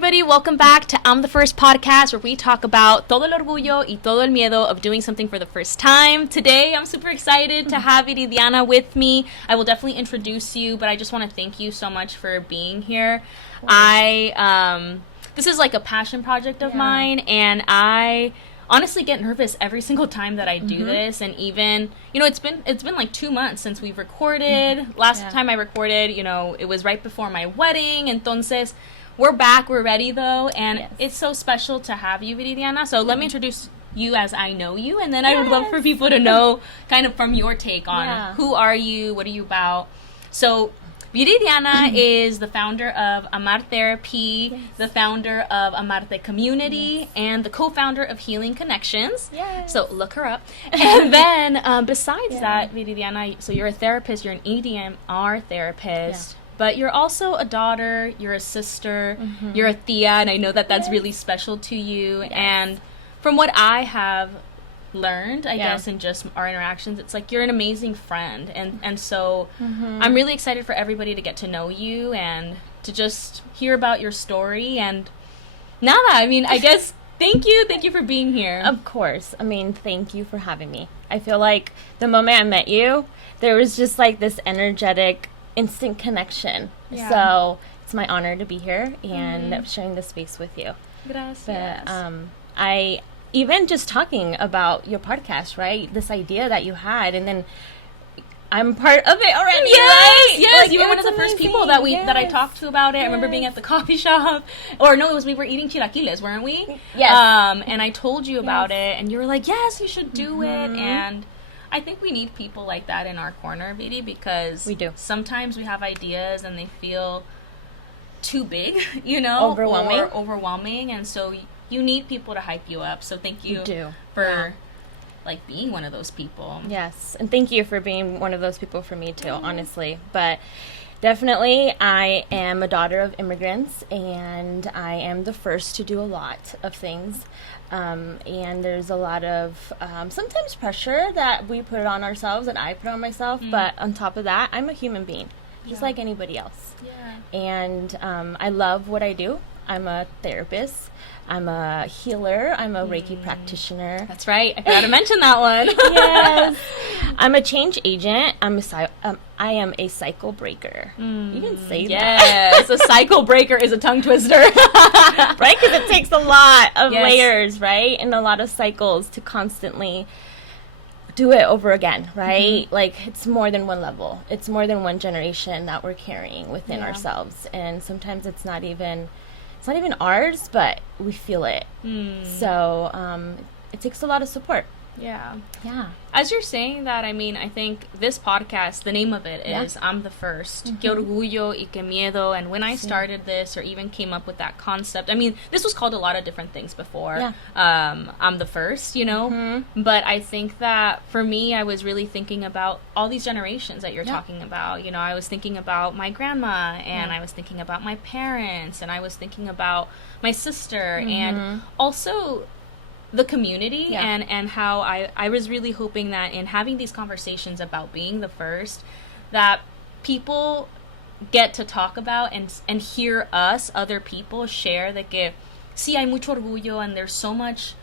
everybody. Welcome back to I'm the First podcast, where we talk about todo el orgullo y todo el miedo of doing something for the first time. Today, I'm super excited to have Viridiana with me. I will definitely introduce you, but I just want to thank you so much for being here. This is like a passion project of mine, and I honestly get nervous every single time that I do this. And even, it's been like 2 months since we've recorded. Last time I recorded, it was right before my wedding. Entonces, we're back, we're ready though, and it's so special to have you, Viridiana. So let me introduce you as I know you, and then I would love for people to know kind of from your take on who are you, what are you about. So Viridiana is the founder of Amar Therapy, the founder of Amar the Community, and the co-founder of Healing Connections. So look her up. And then besides that, Viridiana, so you're a therapist, you're an EDMR therapist. But you're also a daughter, you're a sister, you're a tia, and I know that that's really special to you. And from what I have learned, I guess, in just our interactions, it's like you're an amazing friend. And so I'm really excited for everybody to get to know you and to just hear about your story. And nada, I guess, thank you for being here. Of course. Thank you for having me. I feel like the moment I met you, there was just like this energetic instant connection. So it's my honor to be here and sharing this space with you. Gracias. But I even just talking about your podcast, right? This idea that you had, and then I'm part of it already. Yes, Like, you were one of the first people that I talked to about it. I remember being at the coffee shop, or no, it was we were eating chilaquiles, weren't we? Yes. And I told you about it, and you were like, "Yes, you should do it." And I think we need people like that in our corner, Viri, because we do. Sometimes we have ideas and they feel too big, overwhelming, and so you need people to hype you up. So thank you for like being one of those people. Yes, and thank you for being one of those people for me too, honestly. But definitely, I am a daughter of immigrants, and I am the first to do a lot of things. And there's a lot of sometimes pressure that we put on ourselves, and I put on myself. But on top of that, I'm a human being, just like anybody else. And I love what I do. I'm a therapist. I'm a healer. I'm a Reiki practitioner. That's right. I forgot to mention that one. Yes. I'm a change agent. I am a cycle breaker. You can say that. Yes, a cycle breaker is a tongue twister. Right? Because it takes a lot of layers, right? And a lot of cycles to constantly do it over again, right? Like, it's more than one level. It's more than one generation that we're carrying within ourselves. And sometimes it's not even ours, but we feel it. So it takes a lot of support. Yeah. As you're saying that, I think this podcast, the name of it is I'm the First. Que orgullo y que miedo. And when I started this, or even came up with that concept, this was called a lot of different things before. I'm the First, But I think that for me, I was really thinking about all these generations that you're talking about. I was thinking about my grandma, and I was thinking about my parents, and I was thinking about my sister, and also the community, and how I was really hoping that in having these conversations about being the first, that people get to talk about and hear us, other people, share that que sí hay mucho orgullo, and there's so much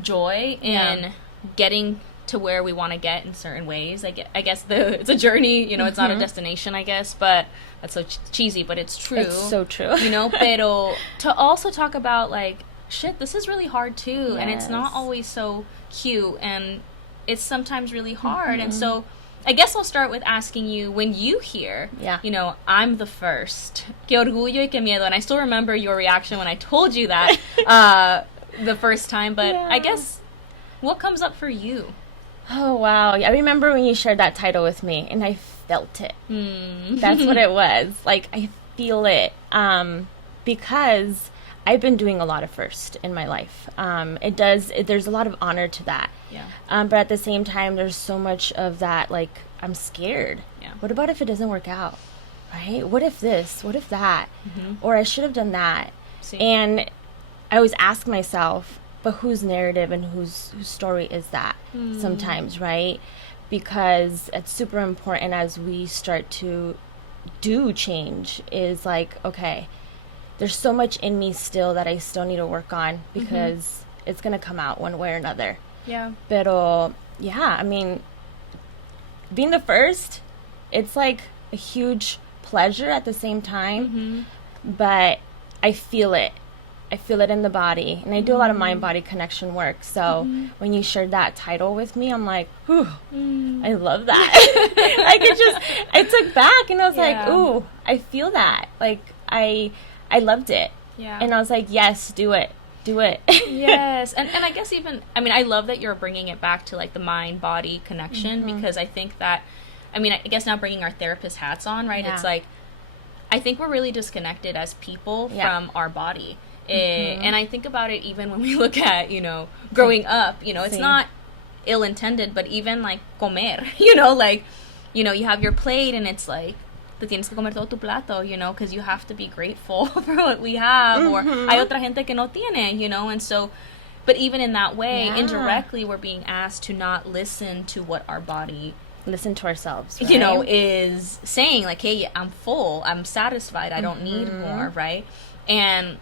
joy in getting to where we want to get in certain ways. I guess it's a journey, it's not a destination, I guess, but that's so cheesy, but it's true. It's so true. Pero to also talk about like, shit, this is really hard too, and it's not always so cute, and it's sometimes really hard. And so I guess I'll start with asking you, when you hear, I'm the first, que orgullo y que miedo, and I still remember your reaction when I told you that the first time, but I guess, what comes up for you? Oh, wow. I remember when you shared that title with me, and I felt it. That's what it was. Like, I feel it, because I've been doing a lot of first in my life. There's a lot of honor to that. But at the same time, there's so much of that, like, I'm scared. What about if it doesn't work out? Right? What if this? What if that? Or I should have done that. And I always ask myself, but whose narrative and whose story is that sometimes, right? Because it's super important as we start to do change, is like, okay, there's so much in me still that I still need to work on because it's going to come out one way or another. Yeah. Pero, yeah, I mean, being the first, it's like a huge pleasure at the same time, but I feel it. I feel it in the body, and I do a lot of mind-body connection work. So when you shared that title with me, I'm like, ooh, I love that. Like I took back, and I was like, ooh, I feel that. Like I loved it. Yeah. And I was like, yes, do it. Yes. And I guess even, I mean, I love that you're bringing it back to like the mind-body connection because I think that, I mean, I guess now bringing our therapist hats on, right? It's like, I think we're really disconnected as people from our body. And I think about it even when we look at, you know, growing up, you know, it's not ill-intended, but even like comer, you know, like, you know, you have your plate and it's like, te tienes que comer todo tu plato, you know, because you have to be grateful for what we have, or hay otra gente que no tiene, you know, and so, but even in that way, indirectly, we're being asked to not listen to what our body listen to ourselves, right? You know, is saying like, hey, I'm full, I'm satisfied, I don't need more, right? And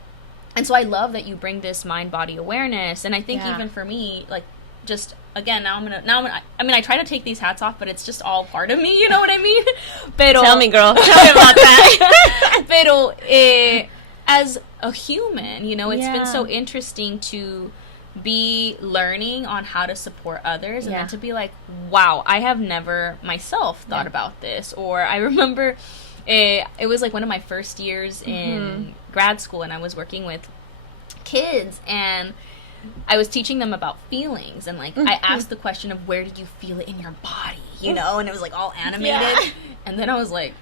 so I love that you bring this mind-body awareness, and I think even for me, like, just, again, now I'm gonna, I mean, I try to take these hats off, but it's just all part of me, you know what I mean? Pero, tell me, girl. Tell me about that. Pero, as a human, you know, it's been so interesting to be learning on how to support others, and then to be like, wow, I have never myself thought about this. Or I remember it was like one of my first years in grad school, and I was working with kids, and I was teaching them about feelings, and like I asked the question of where did you feel it in your body, you know, and it was like all animated, and then I was like,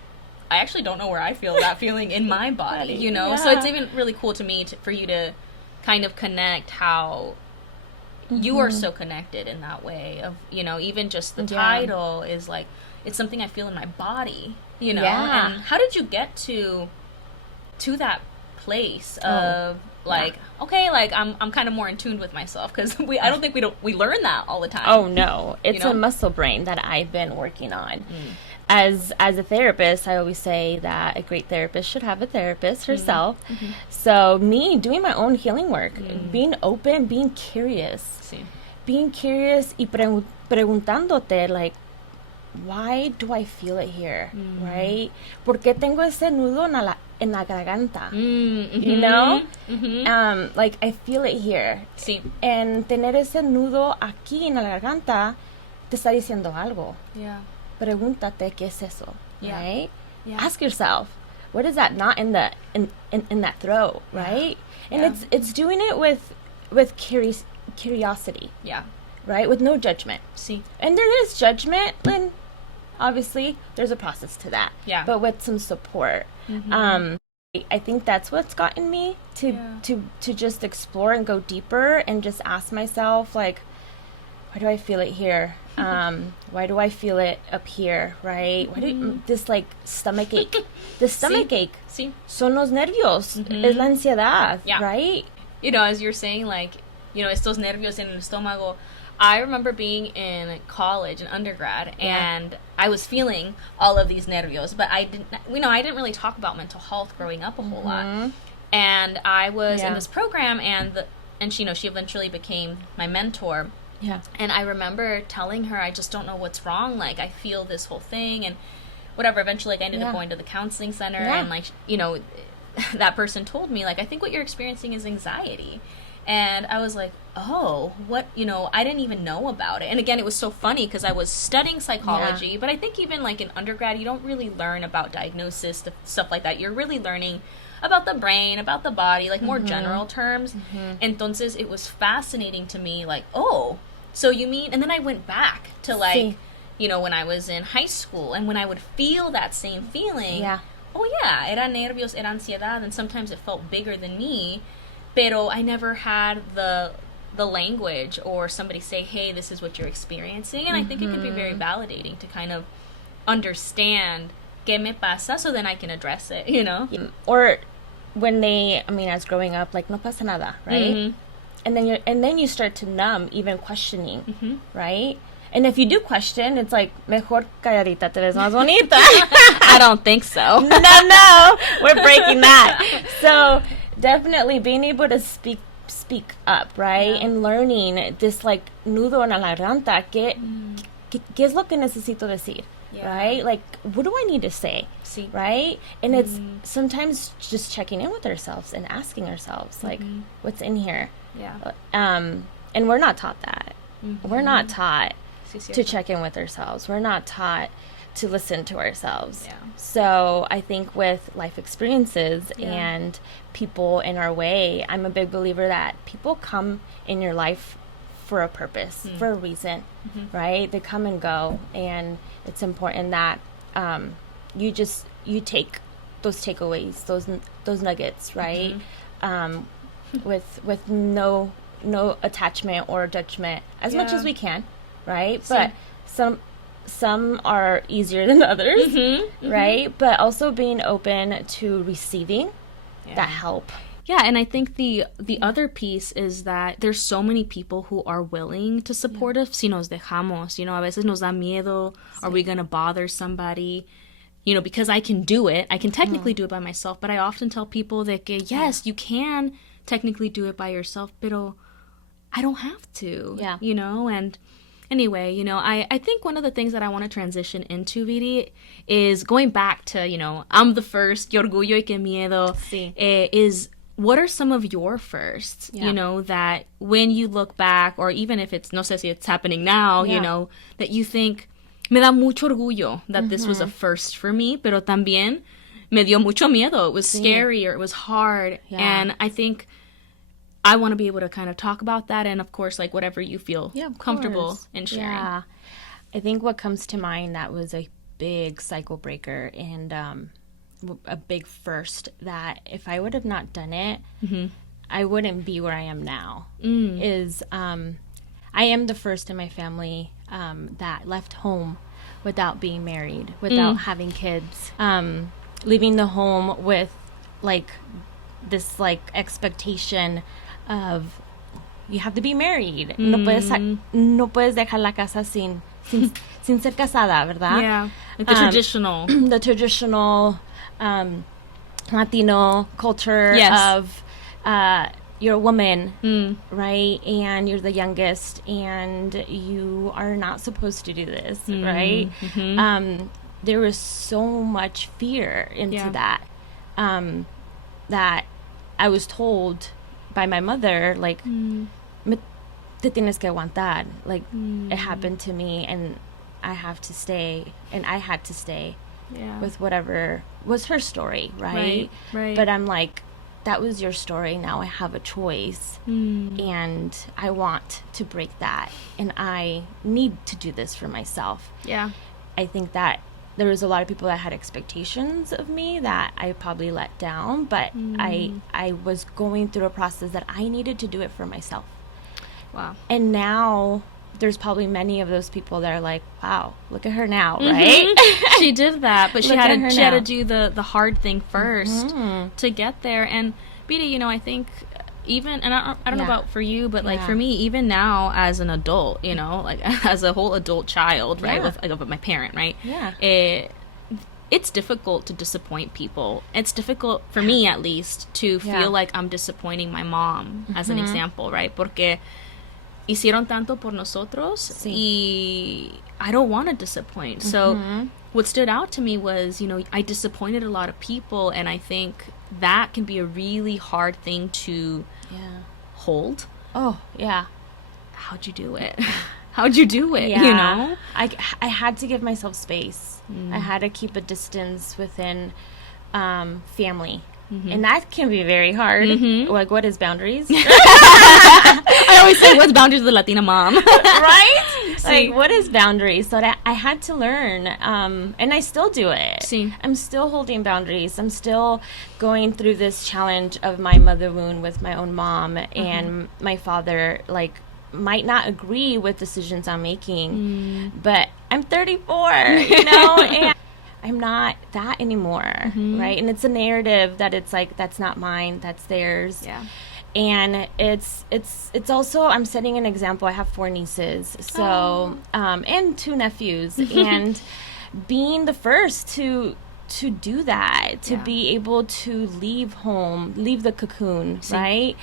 I actually don't know where I feel that feeling in my body, you know. So it's even really cool to me for you to kind of connect how you are so connected in that way of, you know, even just the title is like, it's something I feel in my body, you know. And how did you get to that place of like, okay, like I'm kind of more in tune with myself, because I don't think we learn that all the time. Oh no, it's, you know, a muscle brain that I've been working on. As a therapist, I always say that a great therapist should have a therapist herself. So me doing my own healing work, being open, being curious, y preguntándote like, why do I feel it here, right? ¿Por qué tengo ese nudo en la garganta? You know? Like, I feel it here. And tener ese nudo aquí en la garganta te está diciendo algo. Pregúntate qué es eso, right? Ask yourself, what is that knot in the in that throat, right? And it's doing it with curiosity, right? With no judgment. And there is judgment, and obviously there's a process to that. But with some support. I think that's what's gotten me to just explore and go deeper and just ask myself, like, why do I feel it here? Why do I feel it up here, right? Why do this, like, stomach ache? The stomach ache. Son los nervios. Es la ansiedad, right? You know, as you're saying, like, you know, estos nervios en el estómago. I remember being in college, in undergrad, and I was feeling all of these nervios, but I didn't really talk about mental health growing up a whole lot. And I was in this program, and she, you know, she eventually became my mentor. And I remember telling her, I just don't know what's wrong. Like, I feel this whole thing, and whatever. Eventually, like, I ended up going to the counseling center, and, like, you know, that person told me, like, I think what you're experiencing is anxiety. And I was like, oh, what, you know, I didn't even know about it. And again, it was so funny because I was studying psychology, but I think even like in undergrad, you don't really learn about diagnosis, stuff like that. You're really learning about the brain, about the body, like more general terms. Entonces, it was fascinating to me, like, oh, so you mean, and then I went back to like, you know, when I was in high school and when I would feel that same feeling. Oh yeah, era nervios, era ansiedad, and sometimes it felt bigger than me. Pero I never had the language or somebody say, hey, this is what you're experiencing. And I think it can be very validating to kind of understand qué me pasa, so then I can address it, you know? Or when I mean, as growing up, like, no pasa nada, right? And then you start to numb even questioning, right? And if you do question, it's like, mejor calladita, te ves más bonita. I don't think so. No, we're breaking that. So definitely being able to speak up, right? Yeah. And learning this like nudo en la garganta, ¿qué es lo que necesito decir? Yeah. Right? Like, what do I need to say? Sí. Right? And it's sometimes just checking in with ourselves and asking ourselves, like, what's in here? Yeah. And we're not taught that. We're not taught Sí, to check in with ourselves. We're not taught to listen to ourselves. Yeah. So I think with life experiences and people in our way, I'm a big believer that people come in your life for a purpose, for a reason, right? They come and go, and it's important that you take those takeaways, those nuggets, right? With no attachment or judgment as much as we can, right? But some are easier than others, right? But also being open to receiving that help. Yeah, and I think the other piece is that there's so many people who are willing to support us. Si nos dejamos, a veces nos da miedo. Are we going to bother somebody? Because I can do it. I can technically do it by myself, but I often tell people that, yes, you can technically do it by yourself, pero I don't have to. Yeah. And anyway, I think one of the things that I want to transition into, Viri, is going back to, I'm the first, que orgullo y que miedo, is what are some of your firsts, that when you look back, or even if it's, no sé si it's happening now, that you think, me da mucho orgullo that this was a first for me, pero también me dio mucho miedo. It was scary, or it was hard. And I think I want to be able to kind of talk about that, and of course, like whatever you feel comfortable in sharing. Yeah. I think what comes to mind, that was a big cycle breaker and a big first, that if I would have not done it, I wouldn't be where I am now. Is I am the first in my family that left home without being married, without having kids, leaving the home with like this like expectation of you have to be married. No puedes dejar la casa sin ser casada, ¿verdad? Yeah, like the traditional Latino culture of you're a woman, right? And you're the youngest, and you are not supposed to do this, right? There was so much fear into that, that I was told by my mother, like, te tienes que aguantar. Like, it happened to me, and I have to stay, and I had to stay with whatever was her story, right? But I'm like, that was your story. Now I have a choice, and I want to break that, and I need to do this for myself. Yeah. I think that there was a lot of people that had expectations of me that I probably let down, but I was going through a process that I needed to do it for myself. Wow. And now there's probably many of those people that are like, wow, look at her now, right? She did that, but she had to do the hard thing first to get there. And Bidi, I think even, and I don't know about for you, but like for me, even now as an adult, like as a whole adult child, right, with my parent, right? Yeah. It's difficult to disappoint people. It's difficult for me, at least, to feel like I'm disappointing my mom, as an example, right? Porque hicieron tanto por nosotros, y I don't want to disappoint. So what stood out to me was, I disappointed a lot of people, and I think that can be a really hard thing to hold. Oh, yeah. How'd you do it? How'd you do it, I had to give myself space. I had to keep a distance within family. And that can be very hard. Like, what is boundaries? I always say, what's boundaries of the Latina mom? Right? Like, what is boundaries? So I had to learn, and I still do it. Sí. I'm still holding boundaries. I'm still going through this challenge of my mother wound with my own mom, and my father, like, might not agree with decisions I'm making, but I'm 34, and I'm not that anymore, right? And it's a narrative that it's like, that's not mine, that's theirs. Yeah. And it's also, I'm setting an example. I have 4 nieces, so and 2 nephews, and being the first to do that, to be able to leave home, leave the cocoon, right?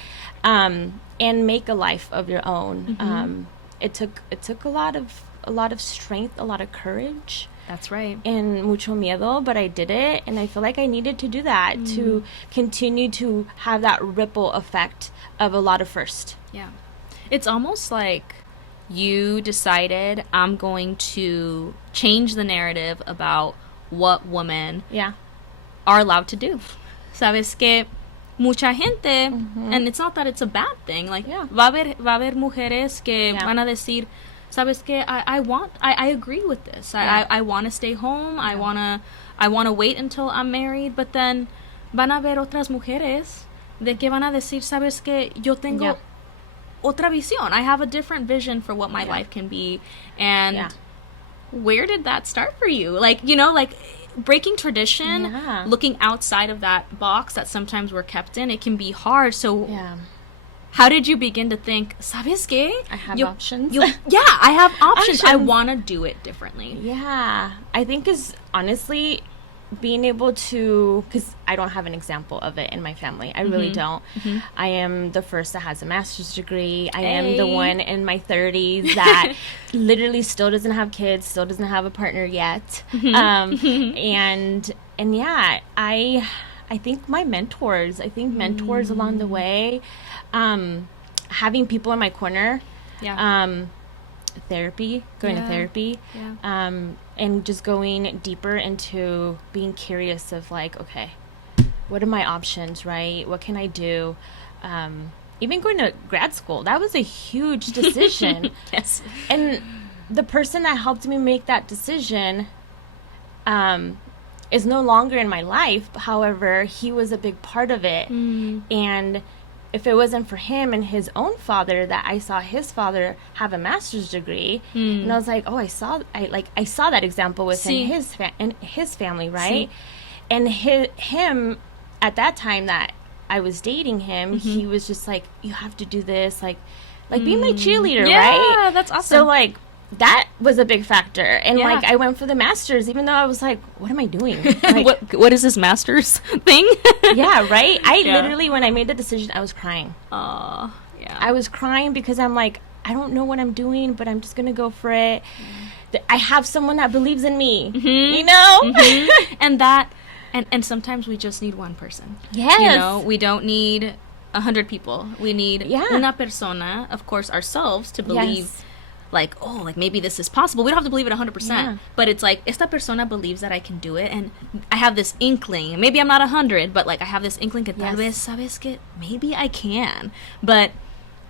And make a life of your own. It took a lot of strength, a lot of courage. That's right. And mucho miedo, but I did it, and I feel like I needed to do that to continue to have that ripple effect of a lot of first. Yeah. It's almost like you decided, I'm going to change the narrative about what women are allowed to do. Sabes que mucha gente, and it's not that it's a bad thing, like va a haber mujeres que van a decir, sabes que I agree with this. I want to stay home. I want to wait until I'm married, but then van a haber otras mujeres de que van a decir, sabes que yo tengo otra visión. I have a different vision for what my life can be. And where did that start for you? Like, you know, like breaking tradition, looking outside of that box that sometimes we're kept in, it can be hard. So how did you begin to think, sabes que? I have options. I have options. I want to do it differently. Yeah. I think is honestly being able to, because I don't have an example of it in my family. I really don't. I am the first that has a master's degree. I am the one in my 30s that literally still doesn't have kids, still doesn't have a partner yet. And yeah, I think my mentors, along the way, having people in my corner, therapy, going to therapy, and just going deeper into being curious of like, okay, what are my options, right? What can I do? Even going to grad school, that was a huge decision. Yes. And the person that helped me make that decision is no longer in my life. However, he was a big part of it. And if it wasn't for him and his own father, that I saw his father have a master's degree, and I was like, oh, I saw that example within his family, right? And him at that time that I was dating him, he was just like, you have to do this, like be my cheerleader, right? Yeah, that's awesome. So like that was a big factor, and like I went for the master's, even though I was like, what am I doing? Like, what is this master's thing? Yeah, right. I literally, when I made the decision, I was crying. Yeah. I was crying because I'm like, I don't know what I'm doing, but I'm just gonna go for it. I have someone that believes in me, you know. And that, and sometimes we just need one person. Yes. You know, we don't need 100 people. We need una persona, of course, ourselves to believe. Like, oh, like maybe this is possible. We don't have to believe it 100%, but it's like, esta persona believes that I can do it, and I have this inkling. Maybe I'm not 100, but like I have this inkling que tal vez, sabes que maybe I can. But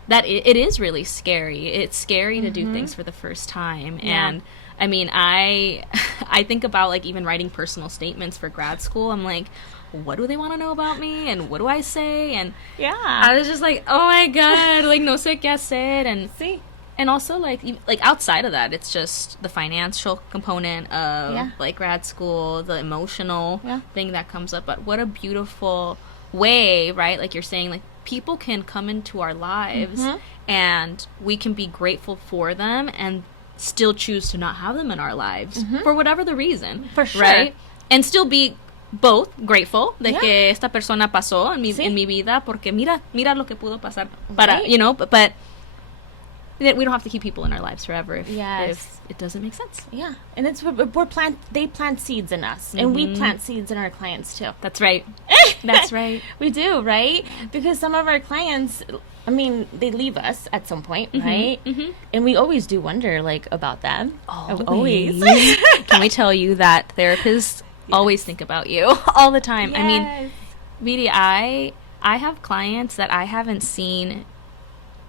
that it is really scary. It's scary to do things for the first time. And I mean, I think about like even writing personal statements for grad school. I'm like, what do they want to know about me, and what do I say? And I was just like, oh my god, like no sé qué hacer. And also, like outside of that, it's just the financial component of, like, grad school, the emotional thing that comes up. But what a beautiful way, right? Like you're saying, like, people can come into our lives, and we can be grateful for them and still choose to not have them in our lives for whatever the reason. For sure. Right? And still be both grateful de que esta persona pasó en mi vida, porque mira lo que pudo pasar para, you know, but we don't have to keep people in our lives forever if it doesn't make sense. Yeah. And it's they plant seeds in us, and we plant seeds in our clients too. That's right. That's right. We do, right? Because some of our clients, I mean, they leave us at some point, right? And we always do wonder, like, about them. Always. Can we tell you that therapists always think about you all the time? I mean, Viri, I have clients that I haven't seen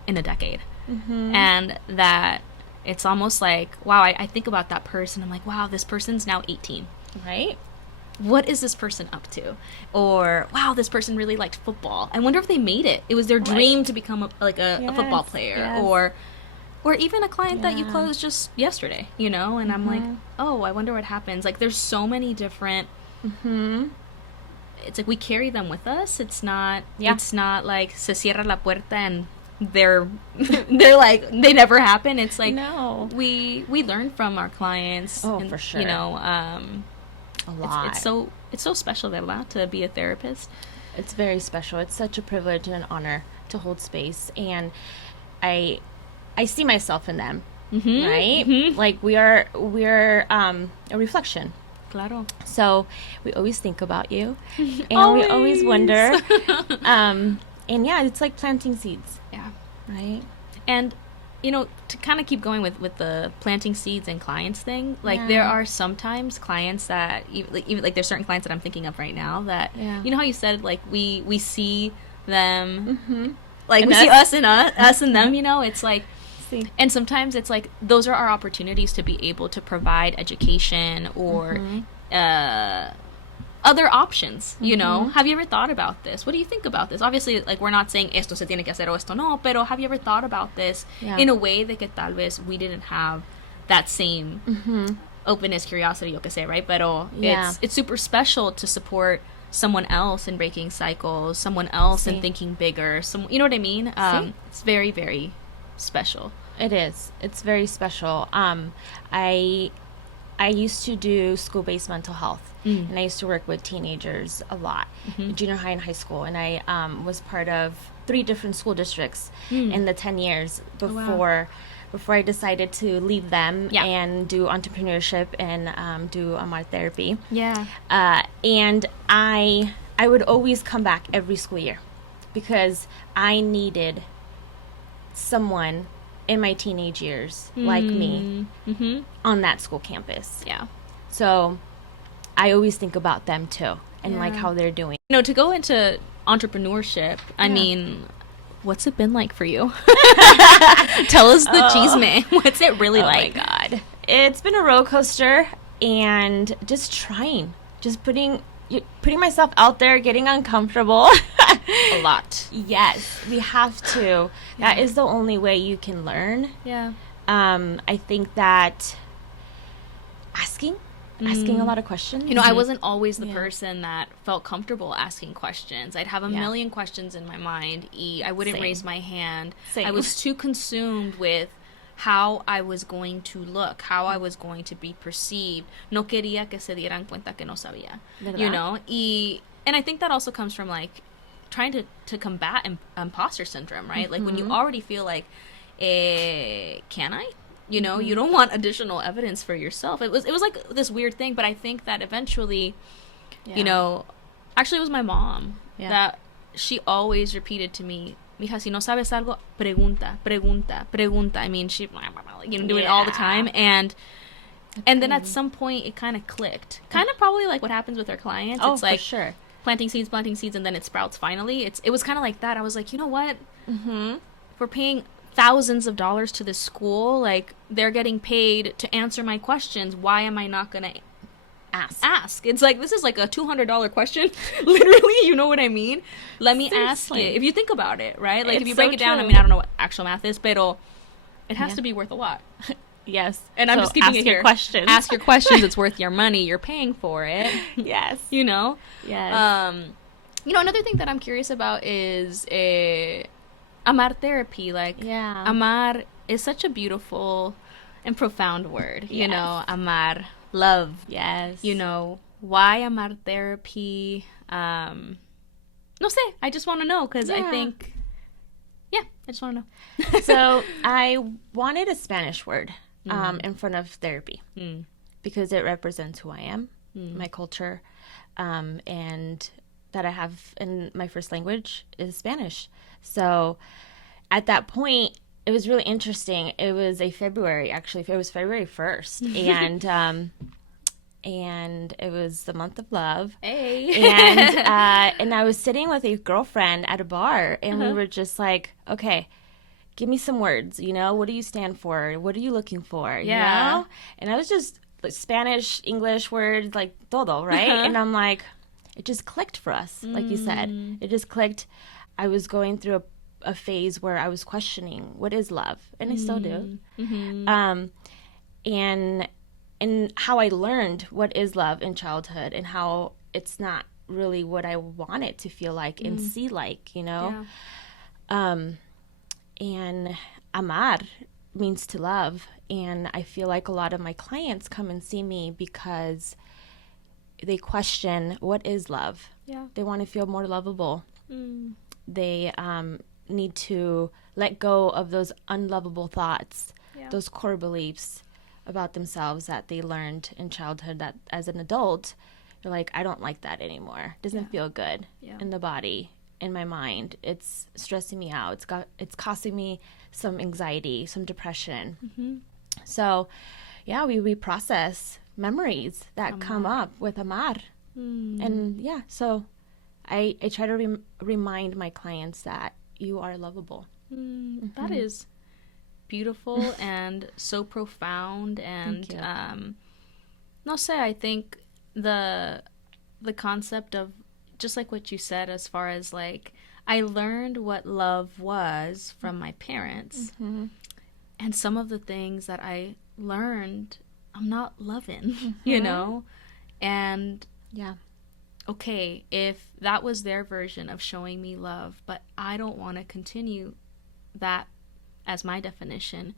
in a decade. And that it's almost like, wow, I think about that person. I'm like, wow, this person's now 18. Right? What is this person up to? Or, wow, this person really liked football. I wonder if they made it. It was their dream to become a football player. Or even a client that you closed just yesterday, you know? And I'm like, oh, I wonder what happens. Like, there's so many different... It's like we carry them with us. It's not like se cierra la puerta and they're like they never happen. It's like we learn from our clients. For sure. You know, A lot. It's so special, ¿verdad? To be a therapist. It's very special. It's such a privilege and an honor to hold space, and I see myself in them, right? Like we're a reflection. Claro. So we always think about you, and we always wonder. And yeah, it's like planting seeds. Yeah. Right. And to kind of keep going with the planting seeds and clients thing, like there are sometimes clients that even like there's certain clients that I'm thinking of right now that you know how you said like we see them, like and we see us and them, it's like, and sometimes it's like those are our opportunities to be able to provide education or other options, Have you ever thought about this? What do you think about this? Obviously, like, we're not saying esto se tiene que hacer o esto no, pero have you ever thought about this in a way that que tal vez we didn't have that same openness, curiosity, yo que sé, right? Pero it's super special to support someone else in breaking cycles, someone else in thinking bigger, you know what I mean? It's very, very special. It is. It's very special. I used to do school-based mental health, and I used to work with teenagers a lot, junior high and high school, and I was part of 3 different school districts in the 10 years before I decided to leave them and do entrepreneurship and do Amar therapy. Yeah. And I would always come back every school year because I needed someone in my teenage years like me on that school campus. Yeah. So I always think about them too and like how they're doing. To go into entrepreneurship, I mean, what's it been like for you? Tell us the chisme. What's it really like? Oh my God. It's been a roller coaster and just trying, just putting myself out there, getting uncomfortable. A lot. Yes, we have to. That is the only way you can learn. Yeah. I think that asking a lot of questions. I wasn't always the person that felt comfortable asking questions. I'd have a million questions in my mind. I wouldn't raise my hand. I was too consumed with how I was going to look, how I was going to be perceived. No quería que se dieran cuenta que no sabía. ¿Verdad? And I think that also comes from like trying to combat imposter syndrome, right? Like when you already feel like, can I? You don't want additional evidence for yourself. It was like this weird thing, but I think that eventually, actually it was my mom that she always repeated to me, mija, si no sabes algo, pregunta, pregunta, pregunta. I mean, she, do it all the time. And then at some point it kind of clicked. Kind of probably like what happens with our clients. Oh, it's like, for sure. planting seeds, and then it sprouts finally. It was kind of like that. I was like, you know what? We're paying thousands of dollars to this school. Like, they're getting paid to answer my questions. Why am I not going to ask? It's like, this is like a $200 question. Literally, you know what I mean? Let me ask it. If you think about it, right? Like, if you break it down, I mean, I don't know what actual math is, but it has to be worth a lot. Yes. And I'm just keeping it here. Ask your questions. It's worth your money. You're paying for it. Yes. Yes. Another thing that I'm curious about is Amar therapy. Like, Amar is such a beautiful and profound word. Yes. Amar, love. Yes. Why Amar therapy? No sé. I just want to know because I think, I just want to know. So I wanted a Spanish word in front of therapy because it represents who I am, my culture, and that I have in my first language is Spanish. So at that point, it was really interesting. It was February 1st, and it was the month of love. Hey. And I was sitting with a girlfriend at a bar, and we were just like, okay, give me some words, what do you stand for? What are you looking for? Yeah. And I was just Spanish, English words, like todo, right? And I'm like, it just clicked for us, like you said. It just clicked. I was going through a phase where I was questioning what is love, and I still do. And how I learned what is love in childhood and how it's not really what I want it to feel like and see like, Yeah. And amar means to love. And I feel like a lot of my clients come and see me because they question what is love. Yeah. They want to feel more lovable. Mm. They need to let go of those unlovable thoughts, those core beliefs about themselves that they learned in childhood, that as an adult, you're like, I don't like that anymore. It doesn't feel good in the body, in my mind. It's stressing me out. It's costing me some anxiety, some depression. Mm-hmm. So, yeah, we reprocess memories that come up with Amar. And so I try to remind my clients that you are lovable. That is beautiful and so profound. And no sé, I think the concept of, just like what you said, as far as like, I learned what love was from my parents, and some of the things that I learned I'm not loving, you know? And okay, if that was their version of showing me love, but I don't want to continue that as my definition,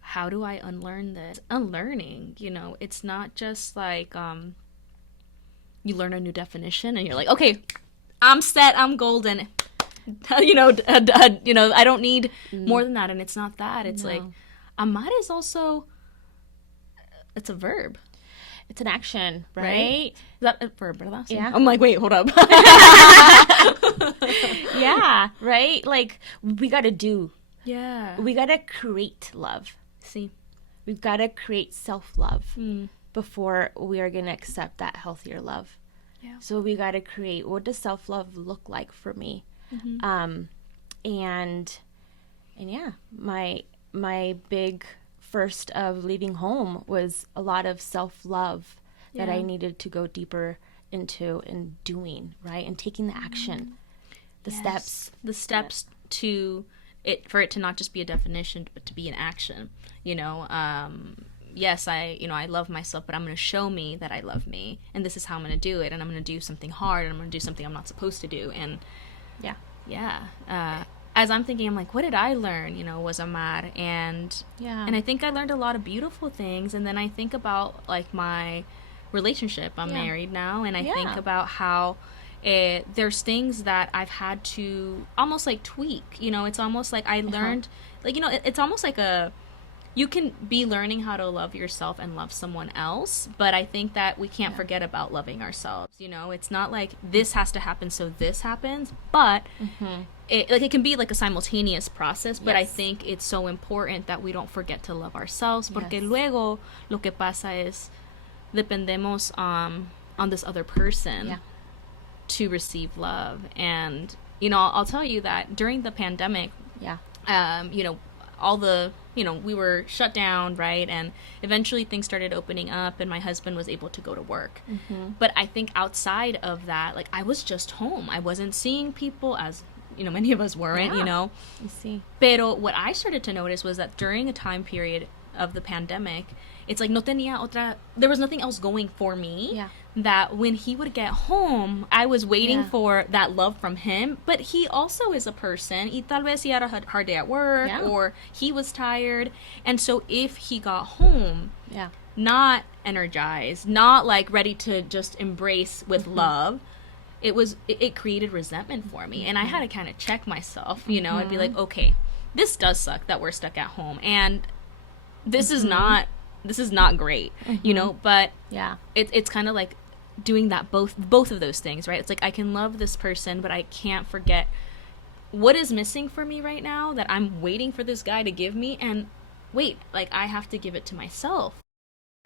how do I unlearn this? Unlearning, you know, it's not just like you learn a new definition and you're like, okay, I'm set, I'm golden. You know, I don't need more than that. And it's not that. It's like, amar is also, it's a verb. It's an action, right? Is that a verb, ¿verdad? Yeah. I'm like, wait, hold up. Yeah, right? Like, we got to do. Yeah. We got to create love. See. We've got to create self-love before we are going to accept that healthier love. Yeah. So we got to create, what does self-love look like for me? And yeah, my big first of leaving home was a lot of self-love that I needed to go deeper into and doing, right? And taking the action, the steps to it, for it to not just be a definition, but to be an action, you know. Yes, I love myself, but I'm going to show me that I love me, and this is how I'm going to do it, and I'm going to do something hard, and I'm going to do something I'm not supposed to do. And as I'm thinking, I'm like, what did I learn, you know, was Amar. And I think I learned a lot of beautiful things. And then I think about like my relationship. I'm married now, and I think about how there's things that I've had to almost like tweak, you know. It's almost like I learned, like, you know, it's almost like you can be learning how to love yourself and love someone else, but I think that we can't forget about loving ourselves, you know. It's not like this has to happen so this happens, but it can be like a simultaneous process, but I think it's so important that we don't forget to love ourselves, porque luego lo que pasa es dependemos on this other person to receive love. And, you know, I'll tell you that during the pandemic, you know, all the, you know, we were shut down, right? And eventually things started opening up and my husband was able to go to work. But I think outside of that, like, I was just home. I wasn't seeing people, as, you know, many of us weren't, you know. I see. Pero what I started to notice was that during a time period of the pandemic, it's like there was nothing else going for me. That when he would get home, I was waiting for that love from him, but he also is a person. Y tal vez he had a hard day at work, or he was tired. And so if he got home, not energized, not like ready to just embrace with love, it created resentment for me. And I had to kind of check myself, you know, and be like, okay, this does suck that we're stuck at home, and this is not great, you know. But it's kind of like doing that, both of those things, right? It's like I can love this person, but I can't forget what is missing for me right now that I'm waiting for this guy to give me. And wait, like, I have to give it to myself.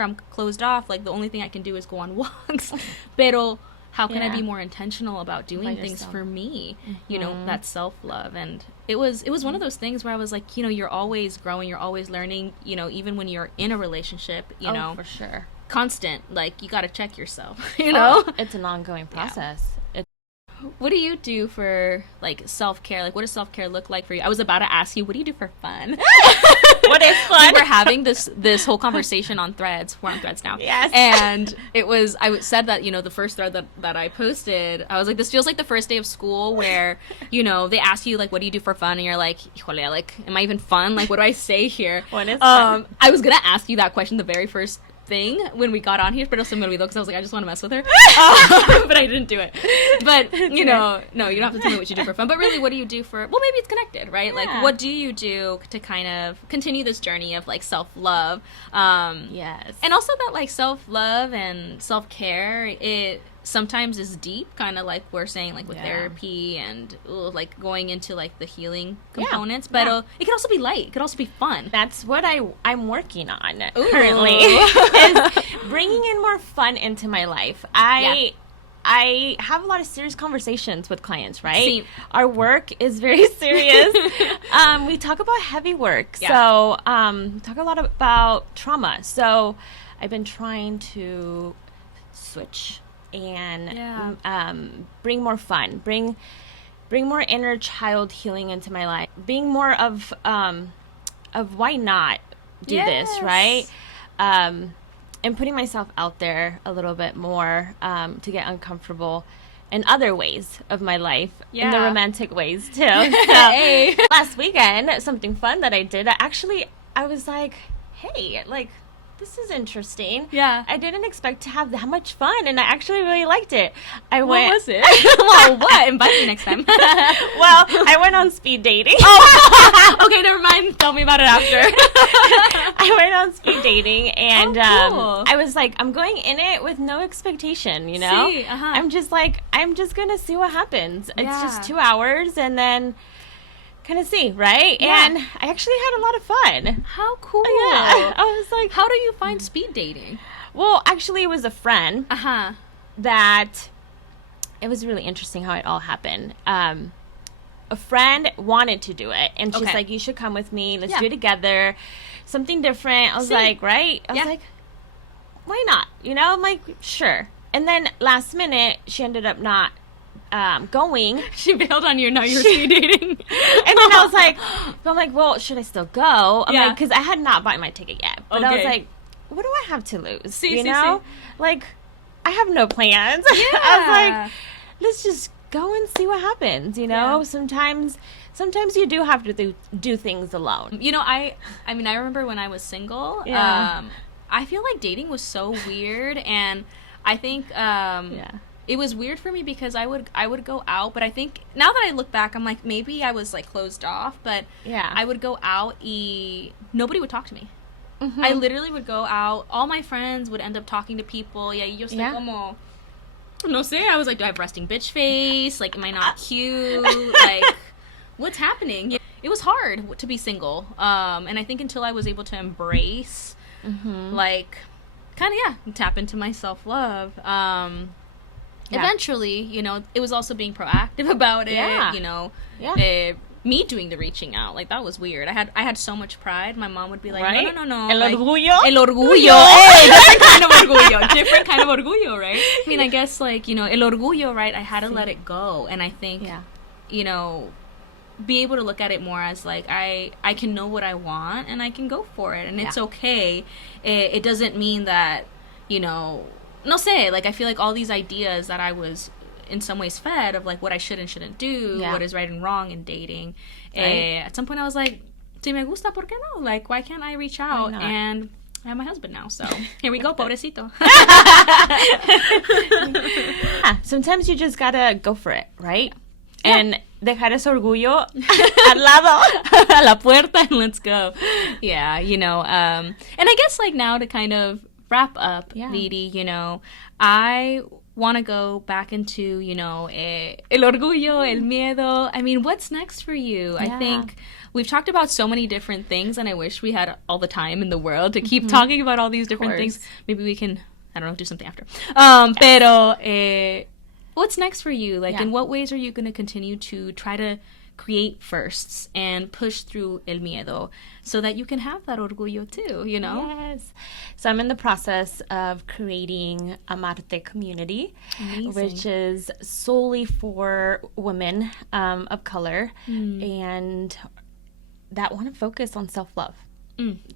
I'm closed off, like the only thing I can do is go on walks. Pero how can I be more intentional about doing things for me? You know, that self-love. And it was one of those things where I was like, you know, you're always growing, you're always learning, you know, even when you're in a relationship, you know. For sure. Constant, like, you got to check yourself, you know. It's an ongoing process. What do you do for, like, self-care? Like, what does self-care look like for you? I was about to ask you, what do you do for fun? What is fun? We were having this whole conversation on Threads. We're on Threads now. Yes. And I said that, you know, the first thread that I posted, I was like, this feels like the first day of school where, you know, they ask you, like, what do you do for fun? And you're like, híjole, like, am I even fun? Like, what do I say here? What is fun? I was going to ask you that question the very first thing when we got on here, pero se me olvidó because I was like, I just want to mess with her. But I didn't do it. But, you know, no, you don't have to tell me what you do for fun. But really, what do you do for, well, maybe it's connected, right? Yeah. Like, what do you do to kind of continue this journey of, like, self-love? Yes. And also that, like, self-love and self-care, it sometimes is deep, kind of like we're saying, like with therapy and like going into like the healing components, but it can also be light, it could also be fun. That's what I'm working on currently, is bringing in more fun into my life. I have a lot of serious conversations with clients, right? Same. Our work is very serious. We talk about heavy work, so talk a lot about trauma. So I've been trying to switch and bring more fun, bring more inner child healing into my life, being more of why not do this, right? And putting myself out there a little bit more to get uncomfortable in other ways of my life, in the romantic ways too. So, last weekend, something fun that I did, I was like, hey, like, this is interesting. Yeah. I didn't expect to have that much fun, and I actually really liked it. What was it? Well, what? Invite me next time. Well, I went on speed dating. Oh, okay, never mind. Tell me about it after. I went on speed dating, and cool. I was like, I'm going in it with no expectation, you know? I'm just going to see what happens. It's just 2 hours, and then kind of see, right? Yeah. And I actually had a lot of fun. How cool. Yeah. I was like, how do you find speed dating? Well, actually, it was a friend that, it was really interesting how it all happened. A friend wanted to do it, and she's like, you should come with me. Let's do it together. Something different. I was like, right? I was like, why not? You know, I'm like, sure. And then last minute, she ended up not going. She bailed on you, now you're speed dating. And then I was like, well, should I still go? I'm like, because I had not bought my ticket yet. But I was like, what do I have to lose? You know? Like, I have no plans. Yeah. I was like, let's just go and see what happens, you know? Sometimes you do have to do things alone. You know, I mean, I remember when I was single, I feel like dating was so weird, and I think it was weird for me because I would go out, but I think now that I look back, I'm like, maybe I was like closed off, but I would go out, nobody would talk to me. I literally would go out, all my friends would end up talking to people, y yo estoy como, no sé, I was like, do I have resting bitch face? Like, am I not cute? Like, what's happening? It was hard to be single, and I think until I was able to embrace, like, kind of, tap into my self-love, eventually, you know, it was also being proactive about it, you know, me doing the reaching out, like, that was weird. I had so much pride. My mom would be like, no. El like, orgullo? El orgullo. Hey, different kind of orgullo. Different kind of orgullo, right? I mean, I guess, like, you know, el orgullo, right? I had to let it go. And I think, you know, be able to look at it more as, like, I can know what I want and I can go for it. And it's okay. It doesn't mean that, you know, no sé, like, I feel like all these ideas that I was in some ways fed of, like, what I should and shouldn't do, what is right and wrong in dating. At some point I was like, si me gusta, ¿por qué no? Like, why can't I reach out? And I have my husband now, so here we go, pobrecito. Sometimes you just gotta go for it, right? And dejar ese orgullo al lado, a la puerta, and let's go. Yeah, you know, and I guess, like, now to kind of wrap up, Viri, you know, I want to go back into, you know, el orgullo, el miedo. I mean, what's next for you? I think we've talked about so many different things, and I wish we had all the time in the world to keep talking about all these different things. Maybe we can, I don't know, do something after. Pero, what's next for you? Like, in what ways are you going to continue to try to create firsts and push through el miedo so that you can have that orgullo too, you know? Yes. So I'm in the process of creating Amar community, which is solely for women of color and that want to focus on self-love.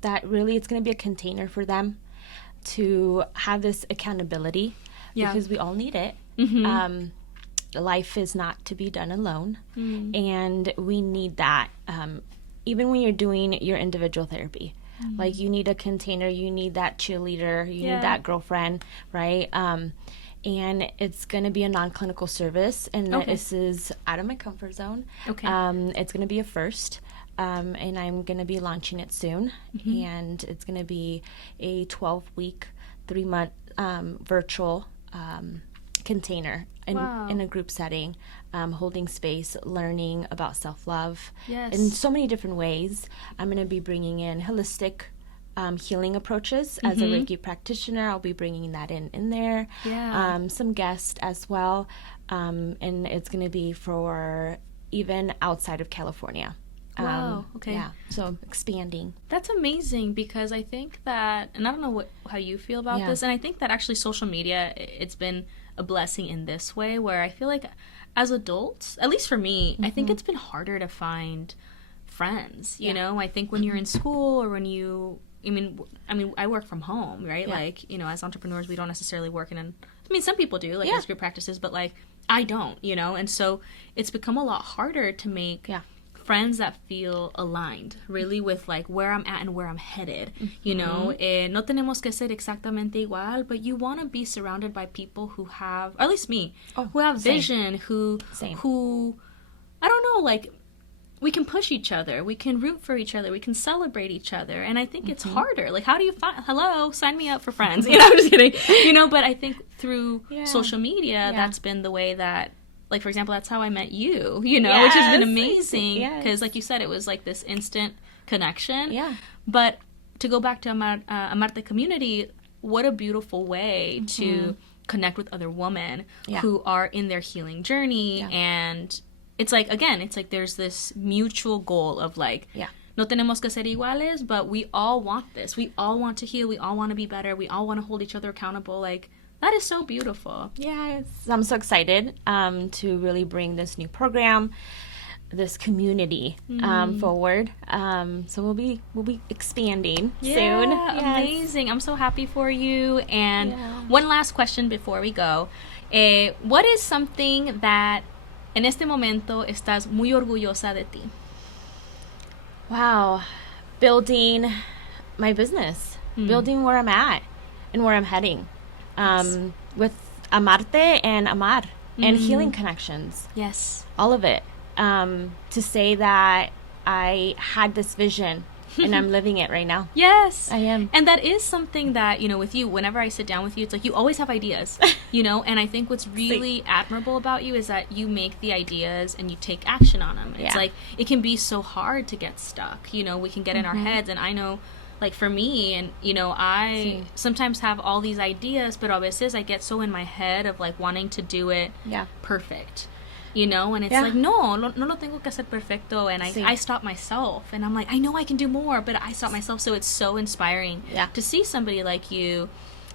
That really, it's going to be a container for them to have this accountability because we all need it. Life is not to be done alone, and we need that. Even when you're doing your individual therapy, Like, you need a container, you need that cheerleader, you need that girlfriend, right? And it's going to be a non-clinical service, and this is out of my comfort zone. It's going to be a first, and I'm going to be launching it soon, and it's going to be a 12-week, 3-month virtual container in a group setting, holding space, learning about self-love in so many different ways. I'm going to be bringing in holistic healing approaches. As a Reiki practitioner, I'll be bringing that in there. Some guests as well, and it's going to be for even outside of California. Wow. Okay. Yeah. So expanding. That's amazing, because I think that, and I don't know how you feel about this, and I think that actually social media, it's been a blessing in this way, where I feel like as adults, at least for me, I think it's been harder to find friends. You know, I think when you're in school, or when you, I mean, I work from home, right? Like, you know, as entrepreneurs, we don't necessarily work some people do, like as group practices, but like I don't, you know, and so it's become a lot harder to make friends that feel aligned really with like where I'm at and where I'm headed. You know, no tenemos que ser exactamente igual, but you want to be surrounded by people who have, or at least me, who have vision, who I don't know, like, we can push each other, we can root for each other, we can celebrate each other. And I think it's harder. Like, how do you find, hello, sign me up for friends. You know, I'm just kidding. You know, but I think through social media, that's been the way that, like, for example, that's how I met you, you know, which has been amazing. Because, like you said, it was like this instant connection. But to go back to Amarte community, what a beautiful way to connect with other women who are in their healing journey. And it's like, again, it's like there's this mutual goal of like, no tenemos que ser iguales, but we all want this. We all want to heal. We all want to be better. We all want to hold each other accountable. Like, that is so beautiful. Yes. I'm so excited to really bring this new program, this community forward. So we'll be expanding soon. Amazing. I'm so happy for you. And one last question before we go. What is something that en este momento estás muy orgullosa de ti? Wow. Building my business. Building where I'm at and where I'm heading. With Amarte and Amar and healing connections. Yes. All of it. To say that I had this vision and I'm living it right now. Yes. I am. And that is something that, you know, with you, whenever I sit down with you, it's like you always have ideas, you know, and I think what's really admirable about you is that you make the ideas and you take action on them. It's like, it can be so hard to get stuck, you know, we can get in our heads, and I know, like, for me, and, you know, I sometimes have all these ideas, but a veces I get so in my head of, like, wanting to do it perfect, you know, and it's like, no lo tengo que hacer perfecto, and I stop myself, and I'm like, I know I can do more, but I stop myself. So it's so inspiring to see somebody like you,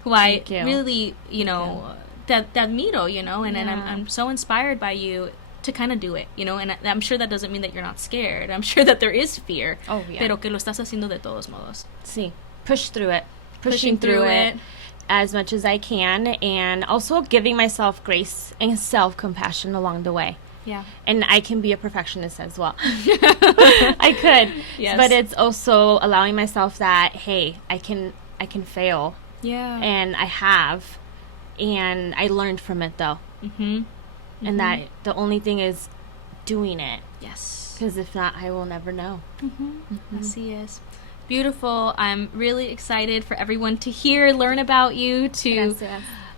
who I really, you know, te admiro, you know, and I'm so inspired by you to kind of do it, you know, and I'm sure that doesn't mean that you're not scared. I'm sure that there is fear, pero que lo estás haciendo de todos modos. Sí, push through it, pushing through it as much as I can, and also giving myself grace and self-compassion along the way. Yeah. And I can be a perfectionist as well. I could. Yes. But it's also allowing myself that, hey, I can fail. Yeah. And I have, and I learned from it though. And that the only thing is doing it. Yes. Because if not, I will never know. Así es. Beautiful. I'm really excited for everyone to learn about you, to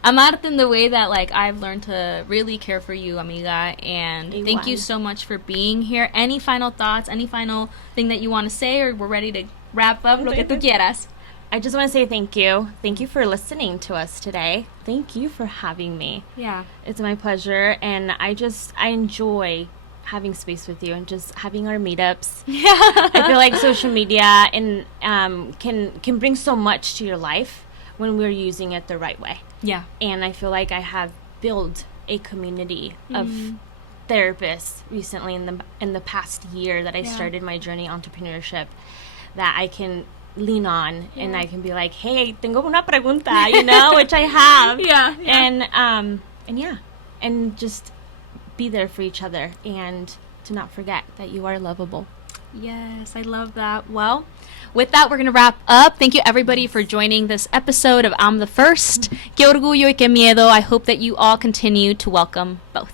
amarte in the way that, like, I've learned to really care for you, amiga. And thank you so much for being here. Any final thoughts? Any final thing that you want to say? Or we're ready to wrap up? Lo que tú quieras. I just want to say thank you. Thank you for listening to us today. Thank you for having me. Yeah. It's my pleasure. And I enjoy having space with you and just having our meetups. Yeah. I feel like social media and can bring so much to your life when we're using it the right way. Yeah. And I feel like I have built a community of therapists recently in the past year that I started my journey entrepreneurship, that I can lean on and I can be like, hey, tengo una pregunta, you know, which I have. And just be there for each other, and to not forget that you are lovable. Yes, I love that. Well, with that, we're going to wrap up. Thank you, everybody, for joining this episode of I'm the First. Que orgullo y que miedo. I hope that you all continue to welcome both.